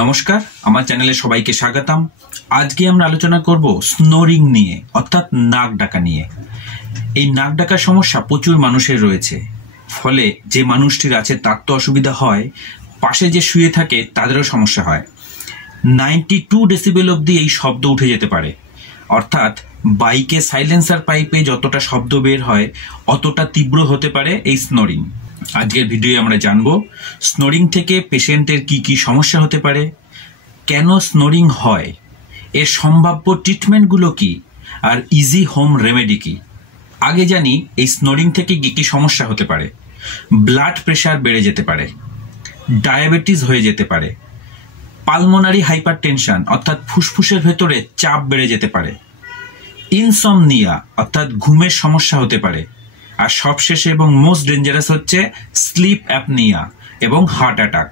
নমস্কার, আমার চ্যানেলে সবাইকে স্বাগতম। আজকে আমরা আলোচনা করব স্নোরিং নিয়ে, অর্থাৎ নাক ডাকা নিয়ে। এই নাক ডাকার সমস্যা প্রচুর মানুষের রয়েছে, ফলে যে মানুষটির আছে তার তো অসুবিধা হয়, পাশে যে শুয়ে থাকে তাদেরও সমস্যা হয়। 92 ডেসিবেল অবধি এই শব্দ উঠে যেতে পারে, অর্থাৎ বাইকে সাইলেন্সার পাইপে যতটা শব্দ বের হয় অতটা তীব্র হতে পারে এই স্নোরিং। আজকের ভিডিওয়ে আমরা জানব স্নোরিং থেকে পেশেন্টের কি কি সমস্যা হতে পারে, কেন স্নোরিং হয়, এর সম্ভাব্য ট্রিটমেন্টগুলো কি, আর ইজি হোম রেমেডি কি। আগে জানি এই স্নোরিং থেকে কি কি সমস্যা হতে পারে। ব্লাড প্রেশার বেড়ে যেতে পারে, ডায়াবেটিস হয়ে যেতে পারে, পালমোনারি হাইপারটেনশন অর্থাৎ ফুসফুসের ভেতরে চাপ বেড়ে যেতে পারে, ইনসমনিয়া অর্থাৎ ঘুমের সমস্যা হতে পারে, আর সবশেষে এবং মোস্ট ডেঞ্জারাস হচ্ছে স্লিপ অ্যাপনিয়া এবং হার্ট অ্যাটাক।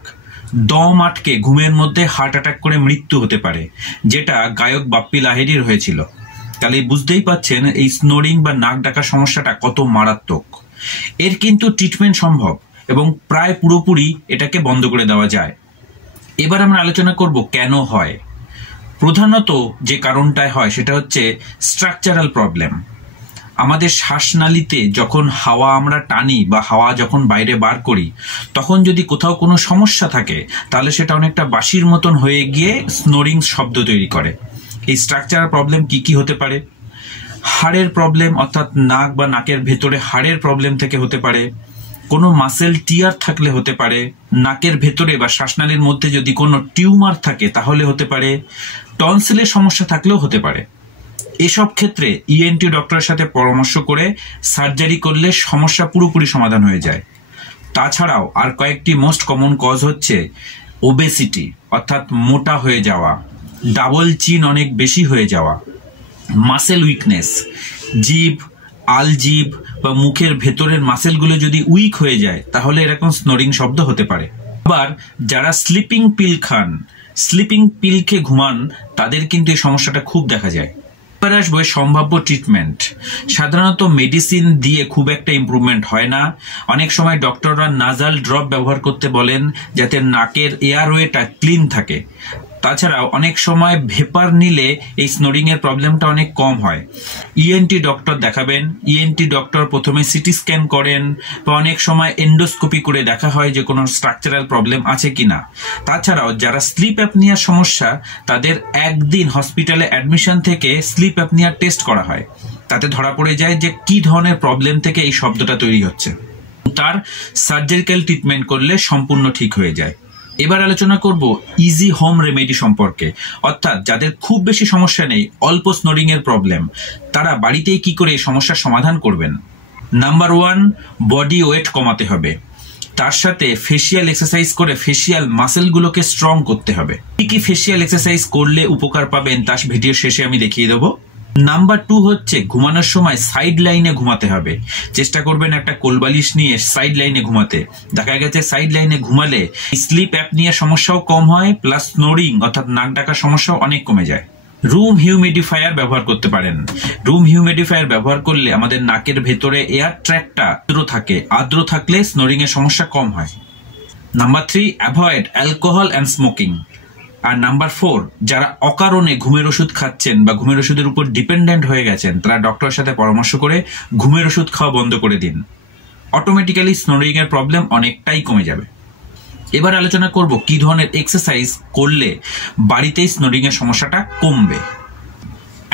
দম আটকে ঘুমের মধ্যে হার্ট অ্যাটাক করে মৃত্যু হতে পারে, যেটা গায়ক বাপ্পি লাহিড়ীর হয়েছিল। তাহলে বুঝতেই পাচ্ছেন এই স্নোরিং বা নাক ডাকা সমস্যাটা কত মারাত্মক। এর কিন্তু ট্রিটমেন্ট সম্ভব এবং প্রায় পুরোপুরি এটাকে বন্ধ করে দেওয়া যায়। এবার আমরা আলোচনা করব কেন হয়। প্রধানত যে কারণটায় হয় সেটা হচ্ছে স্ট্রাকচারাল প্রবলেম। আমাদের শ্বাসনালীতে যখন হাওয়া আমরা টানি বা হাওয়া যখন বাইরে বার করি, তখন যদি কোথাও কোনো সমস্যা থাকে তাহলে সেটা অনেকটা বাঁশির মতন হয়ে গিয়ে স্নোরিং শব্দ তৈরি করে। এই স্ট্রাকচারাল প্রবলেম কি কি হতে পারে? হাড়ের প্রবলেম, অর্থাৎ নাক বা নাকের ভেতরে হাড়ের প্রবলেম থেকে হতে পারে, কোনো মাসেল টিয়ার থাকলে হতে পারে, নাকের ভেতরে বা শ্বাসনালীর মধ্যে যদি কোনো টিউমার থাকে তাহলে হতে পারে, টনসিলের সমস্যা থাকলেও হতে পারে। এসব ক্ষেত্রে ইএনটি ডক্টরের সাথে পরামর্শ করে সার্জারি করলে সমস্যা পুরোপুরি সমাধান হয়ে যায়। তাছাড়াও আর কয়েকটি মোস্ট কমন কজ হচ্ছে ওবেসিটি অর্থাৎ মোটা হয়ে যাওয়া, ডাবল চিন অনেক বেশি হয়ে যাওয়া, মাসেল উইকনেস, জিভ, আলজিভ বা মুখের ভেতরের মাসেলগুলো যদি উইক হয়ে যায় তাহলে এরকম স্নোরিং শব্দ হতে পারে। আবার যারা স্লিপিং পিল খান, স্লিপিং পিল খেয়ে ঘুমান, তাদের কিন্তু এই সমস্যাটা খুব দেখা যায়। এবার আসবে সম্ভাব্য ট্রিটমেন্ট। সাধারণত মেডিসিন দিয়ে খুব একটা ইমপ্রুভমেন্ট হয় না। অনেক সময় ডক্টররা নাজাল ড্রপ ব্যবহার করতে বলেন যাতে নাকের এয়ারওয়েটা ক্লিন থাকে। তাছাড়াও অনেক সময় ভেপার নিলে এই স্নোরিং এর প্রবলেমটা অনেক কম হয়। ইএনটি ডক্টর দেখাবেন। ইএনটি ডক্টর প্রথমে সিটি স্ক্যান করেন বা অনেক সময় এন্ডোস্কোপি করে দেখা হয় যে কোনো স্ট্রাকচারাল প্রবলেম আছে কিনা। তাছাড়াও যারা স্লিপ অ্যাপনিয়ার সমস্যা, তাদের একদিন হসপিটালে অ্যাডমিশন থেকে স্লিপ অ্যাপনিয়ার টেস্ট করা হয়। তাতে ধরা পড়ে যায় যে কি ধরনের প্রবলেম থেকে এই শব্দটা তৈরি হচ্ছে। তার সার্জারিক্যাল ট্রিটমেন্ট করলে সম্পূর্ণ ঠিক হয়ে যায়। এবার আলোচনা করব ইজি হোম রেমেডি সম্পর্কে, অর্থাৎ যাদের খুব বেশি সমস্যা নেই, অল্প স্নোরিং এর প্রবলেম, তারা বাড়িতেই কি করে এই সমস্যার সমাধান করবেন। নাম্বার 1, বডি ওয়েট কমাতে হবে। তার সাথে ফেসিয়াল এক্সারসাইজ করে ফেসিয়াল মাসেলগুলোকে স্ট্রং করতে হবে। কি কি ফেসিয়াল এক্সারসাইজ করলে উপকার পাবেন তা ভিডিও শেষে আমি দেখিয়ে দেবো। নাম্বার 2 হচ্ছে ঘুমানোর সময় সাইড লাইনে ঘুমাতে হবে। চেষ্টা করবেন একটা কোলবালিশ নিয়ে সাইড লাইনে ঘুমাতে। দেখা গেছে সাইড লাইনে ঘুমালে স্লিপ অ্যাপনিয়ার সমস্যাও কম হয়, প্লাস স্নোরিং অর্থাৎ নাক ডাকার সমস্যাও অনেক কমে যায়। রুম হিউমিডিফায়ার ব্যবহার করতে পারেন। রুম হিউমিডিফায়ার ব্যবহার করলে আমাদের নাকের ভেতরে এয়ার ট্র্যাকটা আর্দ্র থাকে, আর্দ্র থাকলে স্নোরিং এর সমস্যা কম হয়। Number 3, avoid alcohol and smoking. আর নাম্বার 4, যারা অকারণে ঘুমের ওষুধ খাচ্ছেন বা ঘুমের ওষুধের উপর ডিপেন্ডেন্ট হয়ে গেছেন, তারা ডক্টরের সাথে পরামর্শ করে ঘুমের ওষুধ খাওয়া বন্ধ করে দিন। অটোমেটিক্যালি স্নোরিং এর প্রবলেম অনেকটাই কমে যাবে। এবার আলোচনা করব কি ধরনের এক্সারসাইজ করলে বাড়িতেই স্নোরিং এর সমস্যাটা কমবে।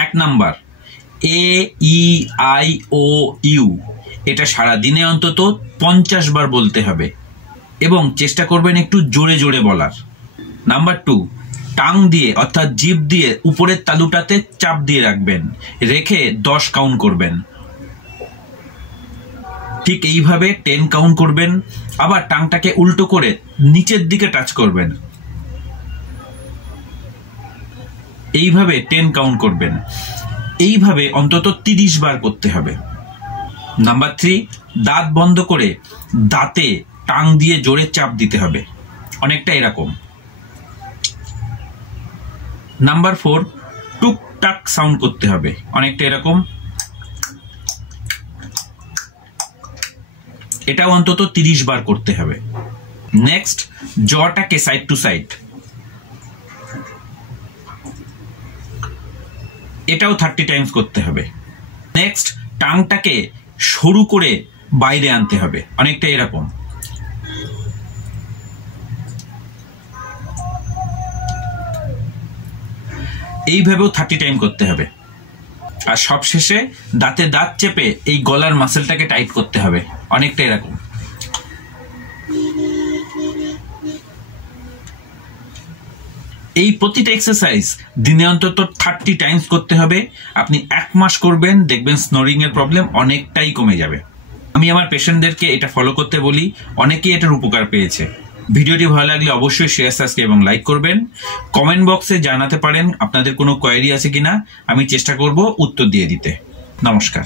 1 নাম্বার, AEIOU। এটা সারা দিনে অন্তত 50 বার বলতে হবে এবং চেষ্টা করবেন একটু জোরে জোরে বলার। নাম্বার 2, টাং দিয়ে অর্থাৎ জিভ দিয়ে উপরের তালুটাতে চাপ দিয়ে রাখবেন, রেখে 10 কাউন্ট করবেন। ঠিক এইভাবে 10 কাউন্ট করবেন। আবার টাংটাকে উল্টো করে নিচের দিকে টাচ করবেন, এইভাবে 10 কাউন্ট করবেন। এইভাবে অন্তত 30 বার করতে হবে। নাম্বার 3, দাঁত বন্ধ করে দাঁতে টাং দিয়ে জোরে চাপ দিতে হবে, অনেকটা এরকম। নাম্বার 4, টুকটাক সাউন্ড করতে হবে, অনেকটা এরকম। এটাও অন্তত 30 বার করতে হবে। নেক্সট, জটাকে সাইড টু সাইড এটাও 30 টাইমস করতে হবে। নেক্সট, টাংটাকে সরু করে বাইরে আনতে হবে, অনেকটা এরকম। এইভাবেও 30 টাইম করতে হবে। আর সবশেষে দাঁতে দাঁত চেপে এই গলার মাসেলটাকে টাইট করতে হবে, অনেকটা এরকম। এই প্রতিটা এক্সারসাইজ দিনে অন্তত 30 টাইমস করতে হবে। আপনি 1 মাস করবেন, দেখবেন স্নোরিং এর প্রবলেম অনেকটাই কমে যাবে। আমি আমার পেশেন্টদেরকে এটা ফলো করতে বলি, অনেকেই এটার উপকার পেয়েছে। ভিডিওটি ভালো লাগলে অবশ্যই শেয়ার, সাবস্ক্রাইব এবং লাইক করবেন। কমেন্ট বক্সে জানাতে পারেন আপনাদের কোনো কোয়েরি আছে কিনা, আমি চেষ্টা করব উত্তর দিয়ে দিতে। নমস্কার।